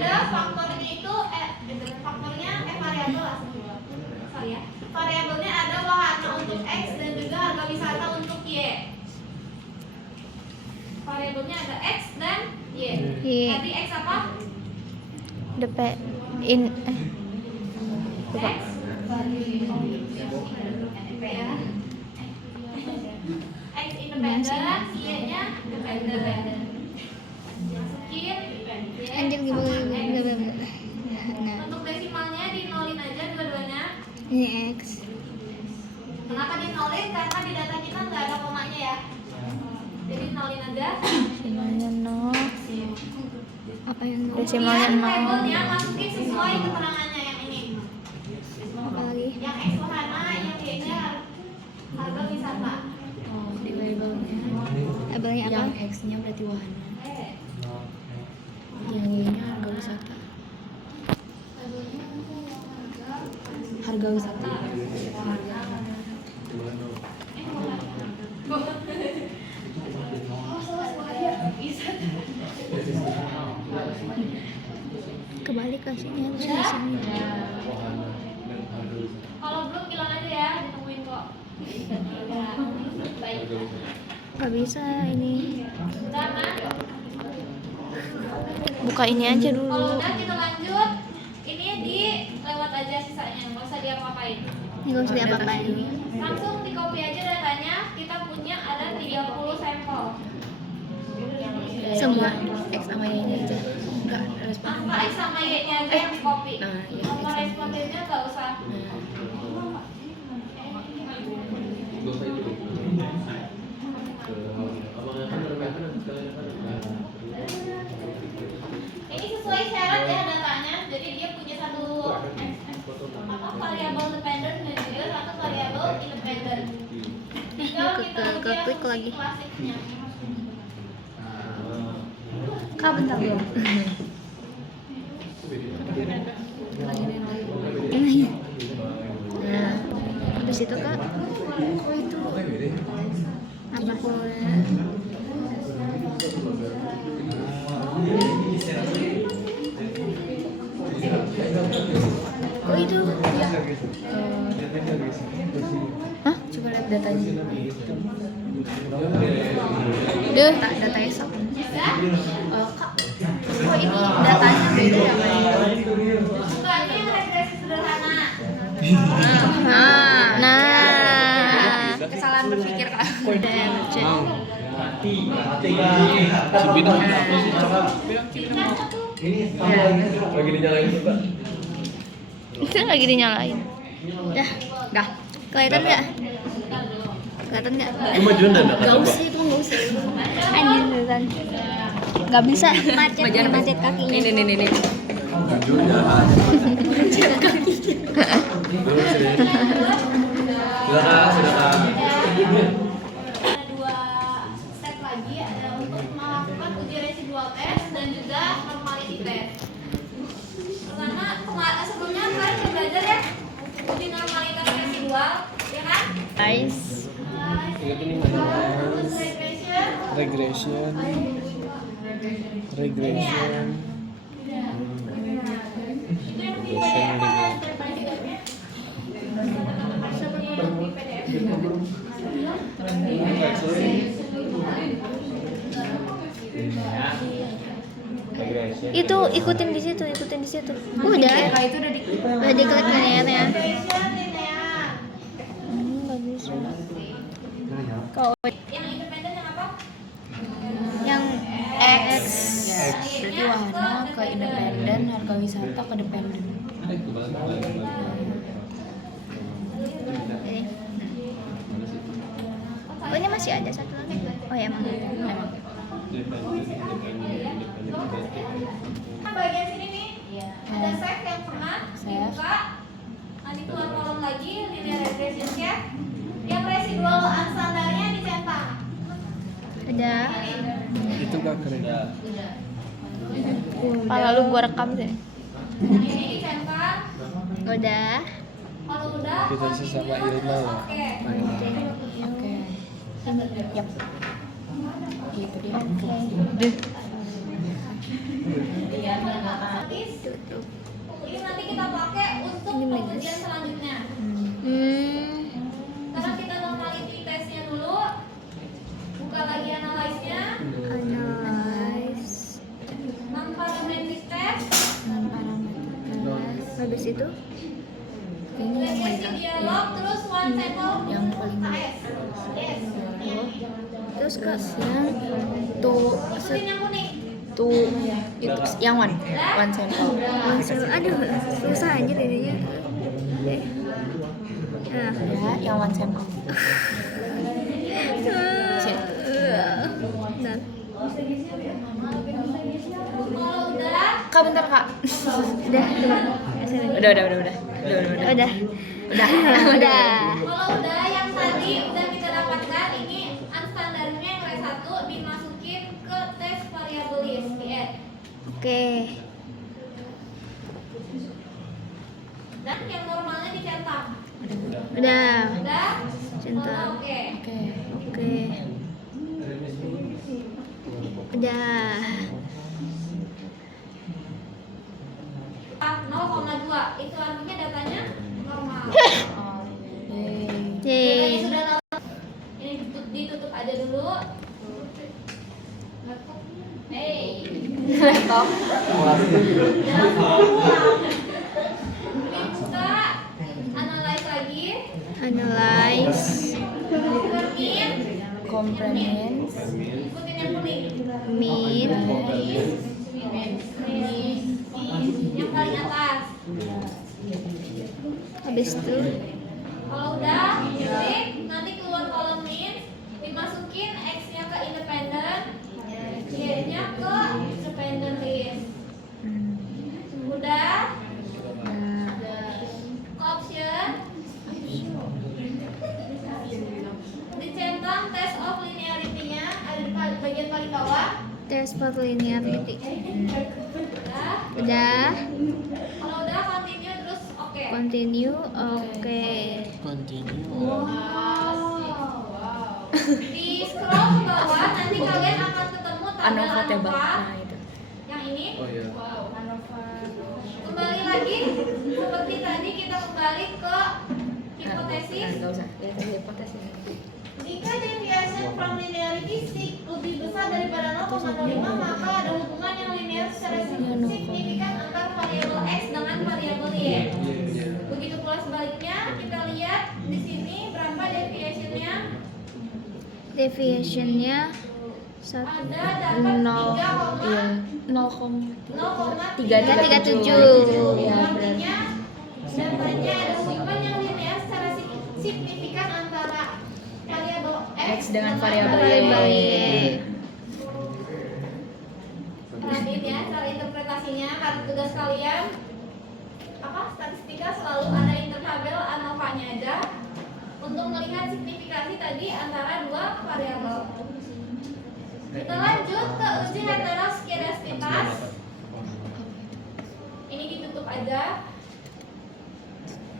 ada faktornya itu faktornya variabel lah. Sorry ya. Variabelnya ada wahana untuk X dan juga harga wisata untuk Y. Variabelnya ada X dan Y. Tadi X apa? Lupa. X independen, Y-nya dependen. Masukin Anjir gimana? Nah, untuk desimalnya dinolin aja dua-duanya. ini X. Kenapa dinolin? Karena di data kita nggak ada komanya ya. Jadi nolin aja. Desimalnya 0. Apa yang Desimalnya labelnya masukin sesuai keterangannya yang ini. apa lagi? Yang X wahana, yang Y-nya harga wisata. Oh, di labelnya. Labelnya apa? Yang X-nya berarti wahana. Yang Y-nya harga wisata. Harga wisata. Kebalik kasihnya harus di sini. Kalau belum bilang aja ya, ditemuin kok. Ya, baik. Gak bisa ini. Udah kan? Buka ini aja dulu. Kalau udah kita lanjut. Ini di lewat aja sisanya, nggak usah diapa-apain. Ini gak usah diapa-apain. Langsung di copy aja datanya. Kita punya ada 30 sampel. Semua. X sama Y-nya aja. Enggak, respon. Angka X sama Y-nya aja yang di copy. Nah, ya, Nomor respondennya nggak usah. Ini sesuai syarat ya datanya. Jadi dia punya satu variabel dependen dan juga satu variabel independen. Tinggal kita uji klik lagi. klasiknya. Kak bentar dulu. Nah, habis itu Kak. Oh itu. Apa? Oh itu. Hah? Coba lihat datanya. Duh. Data Excel. Kak. Oh ini datanya beda ya, Mbak? Enggak, ini yang regresi sederhana. Nah. Kesalahan berpikir, Kak. Lagi dinyalain juga. Itu lagi dinyalain. Dah. Kelihatan nggak? Kelihatan nggak? Cuma Junda enggak Gak apa? usah itu, gak usah. Anjir beneran. Nggak bisa. Macet kakinya. Ini. Junda. Silakan. Ada dua step lagi, ada untuk melakukan uji residual test dan juga normality test. Pertama, sebelumnya kalian sudah belajar ya uji normalitas residual, ya kan? Guys. Terus regression. Regression. Itu yang di PDF ada step by stepnya. Seperti di PDF. Itu ikutin di situ. Udah. Itu udah di Udah diklik linearnya. Regression linear. Nggak bisa. Kalau Yang independen yang apa? yang X. berarti wahana ke independen, harga wisata ke dependen. Ini. Oh ini masih ada satu lagi. Oh ya emang. Nah, bagian sini nih ada save yang pernah Save. dibuka. Nanti keluar kolom lagi linear regression ya. Yang residual unstandarnya dicentang. Ada. Itu gak keren. Pala lu gua rekam deh. Yang ini dicentang. Udah. Kalau udah Kita sesama continue ilmu. terus oke. Oke. Yap. Gitu dia. Oke. Deh. Tutup. Ini nanti kita pakai untuk Ini minus. pengujian selanjutnya. Karena kita normality testnya dulu. Buka lagi analyze-nya. Analyze. Non-parametric test. Habis itu Regresi dialog. Terus one sample. Yang paling AS. Yes. terus ke Ikutin yang kuning. itu yang one sample. langsung aduh susah aja ininya. Nah, Ya, yang one sample. dan Kalau udah, Kak, bentar Kak. udah teman. Udah. Udah. kalau udah yang tadi udah kita dapatkan ini unstandarnya yang res 1 dimasukin ke tes variabel list di add. Oke. Dan yang normalnya dicetak. Udah. Udah? Centang. Oke. Oke. Udah. 0,2 itu artinya datanya normal. Datanya Yeay. sudah normal. Ini ditutup aja dulu. Hey. Laptop. Ini buka, analyze lagi. Analyze. Comprehensive. Ikutin yang kuning. Min. Yang paling atas. Habis itu Kalau udah, klik, nanti keluar kolom min, dimasukin X-nya ke independent, Y-nya ke dependent list. Udah, ke option, dicentang test of linearity-nya ada di bagian paling bawah. test for linearity. Udah, Udah. kalau udah continue terus oke. Continue. Oke. Continue. Di scroll ke bawah nanti kalian akan ketemu tabel Anova table. ANOVA Nah, itu. yang ini. Oh iya. Kembali lagi seperti tadi kita kembali ke hipotesis. Enggak usah. Lihat aja hipotesis. Jika deviation from linearity lebih besar daripada 0,05 maka ada hubungan yang linear secara signifikan antara variabel x dengan variabel y. Begitu pula sebaliknya, kita lihat di sini berapa deviationnya. Deviationnya satu. Ada dapat 3,37. Iya, Artinya datanya ada hubungan yang linear secara signifikan antara variabel X dengan variabel Variabel Y. Y. Perhatiin ya cara interpretasinya, karena tugas kalian statistika selalu ada intertabel ANOVA-nya aja untuk melihat signifikasi tadi antara dua variabel. Kita lanjut ke uji heteroskedasitas. Ini ditutup aja.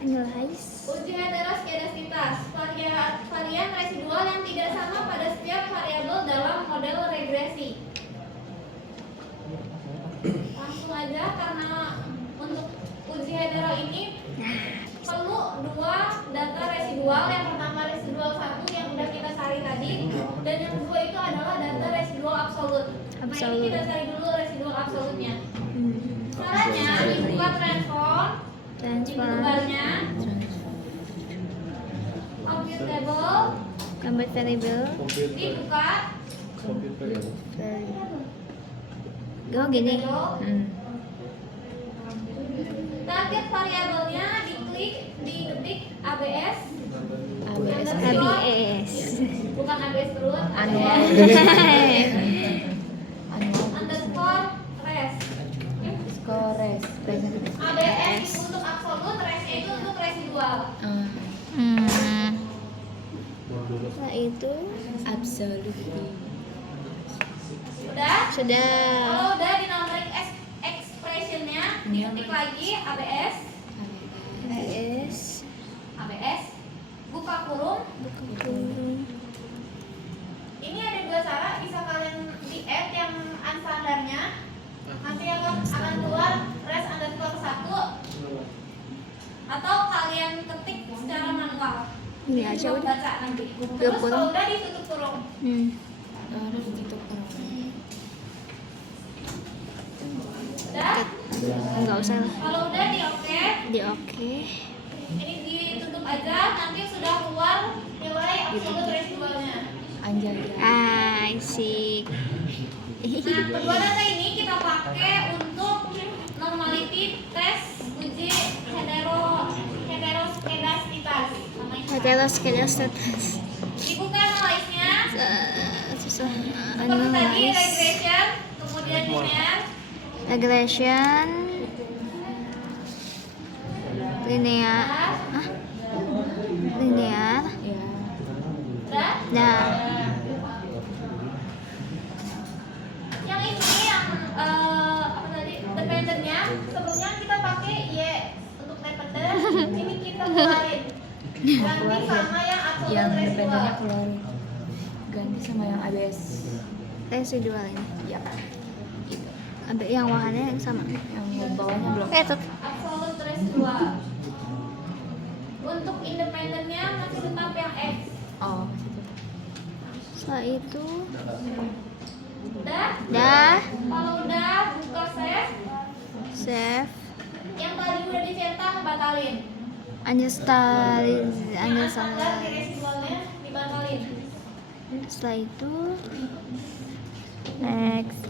Analyze. Uji heteroskedasitas, varian residual yang tidak sama pada setiap variabel dalam model regresi. Langsung aja karena untuk uji hetero ini perlu dua data residual. Yang pertama residual 1 yang udah kita cari tadi, dan yang kedua itu adalah data residual absolut. Nah ini kita cari dulu residual absolutnya. Caranya dibuka transform, di Transform. gambarnya compute table, Compute variable. dibuka Oh gini. target variabelnya, diklik, diketik ABS ABS. bukan ABS terus, Anual. ABS Anual. underscore res. Scores. ABS itu untuk absolut, resnya itu untuk residual. Setelah itu Absolutely. Udah? sudah. Kalau udah di numeric expressionnya, diketik lagi ABS, ABS. buka kurung. Kurung. Ini ada dua cara, bisa kalian di add yang unstandarnya. Nanti akan atau kalian ketik secara manual. Ini aja Coba udah. baca nanti. Tutup Terus kurung. kalau udah ditutup kurung. Udah ditutup kurung. Udah? Enggak usah lah. Kalau udah di oke. Di oke. Ini ditutup aja, nanti sudah keluar nilai absolut residualnya. Anjay. Asik. Nah, kedua data ini kita pakai untuk normality test uji heteroskedasitas. Heteroskedasitas. Dibuka analysisnya. Susah. Seperti tadi regression, kemudian linear. Regression. Linear. Ah? Linear. Ya. Udah? Nah, Yang ini yang apa tadi? Dependennya. Sebelumnya kita pakai Y untuk dependen. Ini kita keluarin. Ganti sama yang absolut Yang residual. dependennya keluar. Ganti sama yang ABS. residual ini. Ya. Gitu. Ada yang wahannya yang sama. Yang bawahnya belum. Tetap. Absolut residual. Untuk independennya masih tetap yang X. Oh, situ. Setelah itu, Udah? dah, Kalau udah buka save. save, Yang tadi udah dicetak batalin. uninstall, Yang standar di residualnya dibatalin. Setelah itu, next.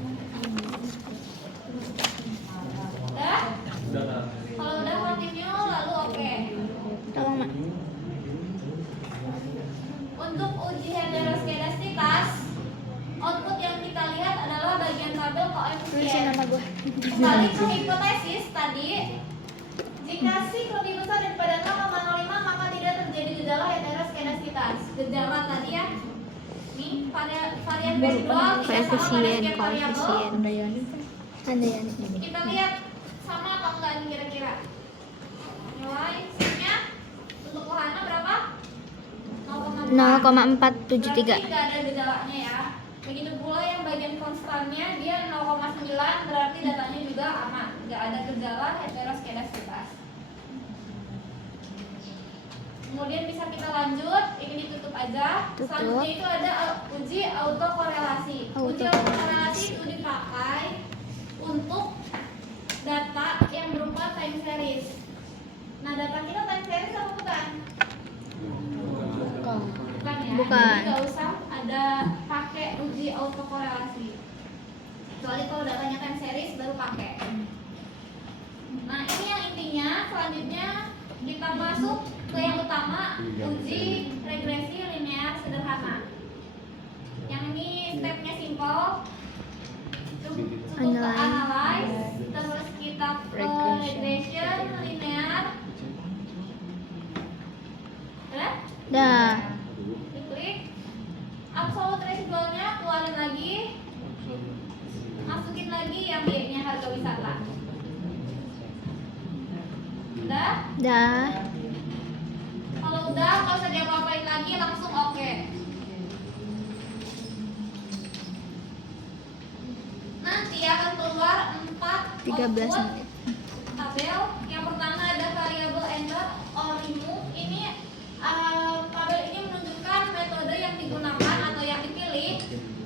Udah? Kalau udah continue lalu oke. Tolong mak. Untuk uji heteroskedasitas, output yang kita lihat adalah bagian tabel Tulisin koefisien. nama gue. Kembali ke hipotesis tadi, jika C lebih besar daripada 0,05 maka tidak terjadi gejala heteroskedasitas. Gejala tadi ya, nih varian residual tidak sama pada sekian variabel. Pendayaan. Andayani. Kita lihat sama apa enggak nih kira-kira. Nilai C-nya untuk wahana berapa? 0,473. Tidak ada gejalanya ya. Begitu pula yang bagian konstannya dia 0,9 berarti datanya juga aman, nggak ada gejala heteroskedasitas. Kemudian bisa kita lanjut, ini ditutup aja. Tutup. Selanjutnya itu ada uji autokorelasi. Uji autokorelasi itu dipakai untuk data yang berupa time series. Nah, data kita time series apa bukan? Bukan ya, Bukan. jadi nggak usah ada pakai uji autokorelasi. Kecuali kalau datanya time series baru pakai. Nah ini yang intinya. Selanjutnya kita masuk ke yang utama, uji regresi linear sederhana. Yang ini stepnya simple, cukup ke analyze, terus kita ke regression linear. Udah? Dah. Diklik absolut residualnya, keluarin lagi, masukin lagi yang Y-nya harga wisata. Udah? Dah. Kalau udah nggak usah diapa-apain lagi, langsung oke. Nanti akan keluar 4 13 output menit. tabel. Yang pertama ada variable enter or remove. Ini tabel ini menunjukkan metode yang digunakan atau yang dipilih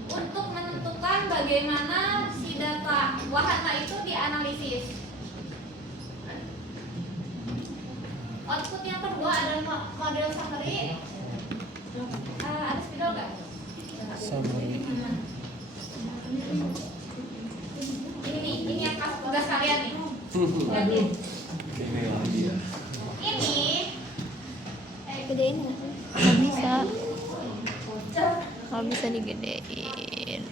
untuk menentukan bagaimana si data wahana itu dianalisis. Output yang kedua ada model summary. Ada spidol nggak? Ini yang pas tugas kalian nih. Lihatin. Ini Gedein nggak? Nggak bisa. Nggak bisa digedein.